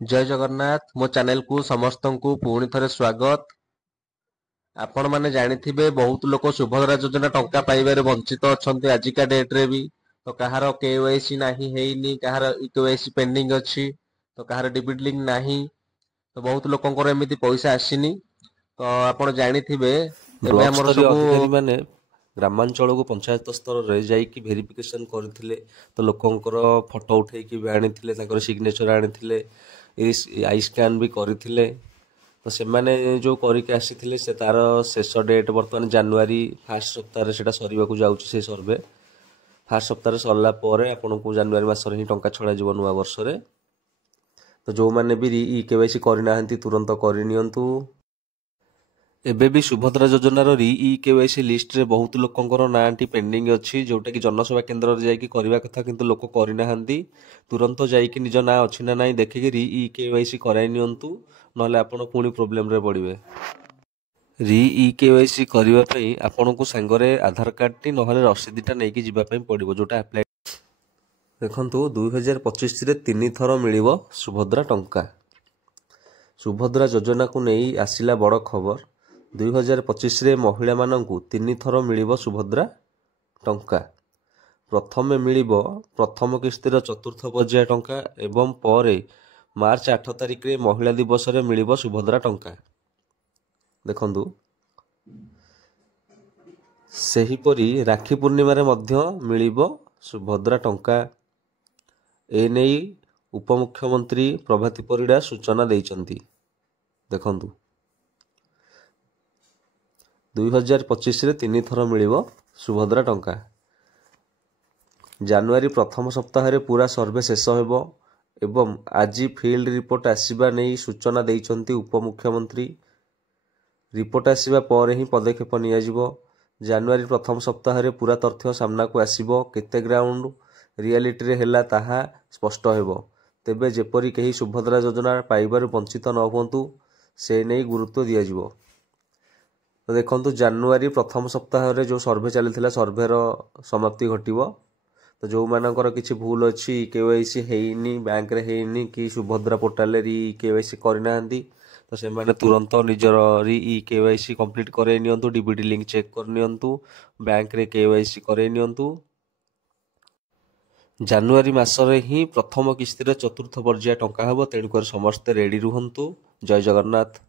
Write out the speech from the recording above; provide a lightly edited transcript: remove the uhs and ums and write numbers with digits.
जय जगन्नाथ मो चैनल को समस्त को पुणी थे स्वागत। आपण मैंने जानिथिबे बहुत लोक सुभद्रा योजना टंका पाइबारे वंचित अच्छा आजिका डेट रे भी। तो कहार केवाईसी नाही हेइनी, कहार केवाईसी पेंडिंग अच्छी, तो कहार डिबिट लिंक नाही, तो बहुत लोकंकर एमिति पैसा आसीनी। तो आपण जानिथिबे एबे ब्लक हमर स्तरीय सबु अधिकारी माने ग्रामांचल को पंचायत स्तर रे जाइकी भेरिफिकेशन करथिले। तो लोकंकर फोटो उठेइकी भी आनिथिले, तांकर सिग्नेचर आनिथिले, आई स्कैन भी करथिले। तो सेमाने जो करिके आसीथिले से तार शेष डेट वर्तमान जनवरी फर्स्ट सप्ताह सेटा सरीबाकू जाउची। से सर्वे फर्स्ट सप्ताह सरला परे आपनको जनवरी मासरे ही टंका छड़ा जीव नुआ वर्ष रे। तो जो माने भी ई केवाईसी करिनाहंती तुरंत करिनियंतु। एबे भी सुभद्रा योजनार रि ई केवाईसी लिस्ट रे बहुत लोकंकर नांटी पेंडिंग अच्छी, जोटा कि जनसेवा केंद्र रे जाइकी करबा कथा किंतु लोक करिनाहंती। तुरंत जाइकी निज ना अच्छी ना नाही देखिकी रि ई केवाईसी कराइ नियंतु, नहले आपण पुणी प्रोब्लेम रे पड़िबे। रि ई केवाईसी करबा पई आपनको संगरे आधार कार्ड टी नहले रसीदीटा नेकी जिबा पई पड़िबो, जोटा अप्लाई देखंतु 2025 रे 3 थर मिलिबो सुभद्रा टंका। सुभद्रा योजना को नहीं आसिला बड़ खबर। 2025 रे महिला मानंकु 3 थर मिलिबो सुभद्रा टंका। प्रथमे मिलिबो प्रथम किस्तिर चतुर्थ पर्याय टंका एवं परे मार्च 8 तारिख रे महिला दिवस रे मिलिबो सुभद्रा टंका। देखंतु सेहीपरि राखी पूर्णिमा रे मध्य मिलिबो सुभद्रा टंका। ए नेई उपमुख्यमंत्री प्रभाती परिड़ा सूचना देइचंती। देखंतु 2025 रे 3 थर मिलिबो सुभद्रा टंका। जनवरी प्रथम सप्ताह रे पूरा सर्वे शेष हेबो एवं आज फील्ड रिपोर्ट आसीबा नेई सूचना देइचंती उपमुख्यमंत्री। रिपोर्ट आसीबा पर ही पदक्षेप नियाजिबो। जनवरी प्रथम सप्ताह रे पूरा तथ्य सामना को आसीबो, केते ग्राउंड रियलिटी रे हेला ताहा स्पष्ट हेबो। तेबे जेपरि केही सुभद्रा योजना पाइबार वंचित न होंतु से नहीं गुरुत्व दियाजिबो। तो देखंतु जनवरी प्रथम सप्ताह रे जो सर्वे चली सर्वेर समाप्ति घटिबो। तो जो मानकर किछि भूल अछि, केवाईसी हेइनी, बैंक रे हेइनी कि सुभद्रा पोर्टल रे केवाईसी करिनाहंती, तो से माने तुरंत निजर इ केवाईसी कंप्लीट करे नियंतु, डीबीटी लिंक चेक कर नियंतु, बैंक रे केवाईसी करे नियंतु। जनवरी मासरे ही प्रथम किस्तिर चतुर्थ पर्याय टंका हबो, तेणुकर समस्ते रेडी रुहंतु। जय जगन्नाथ।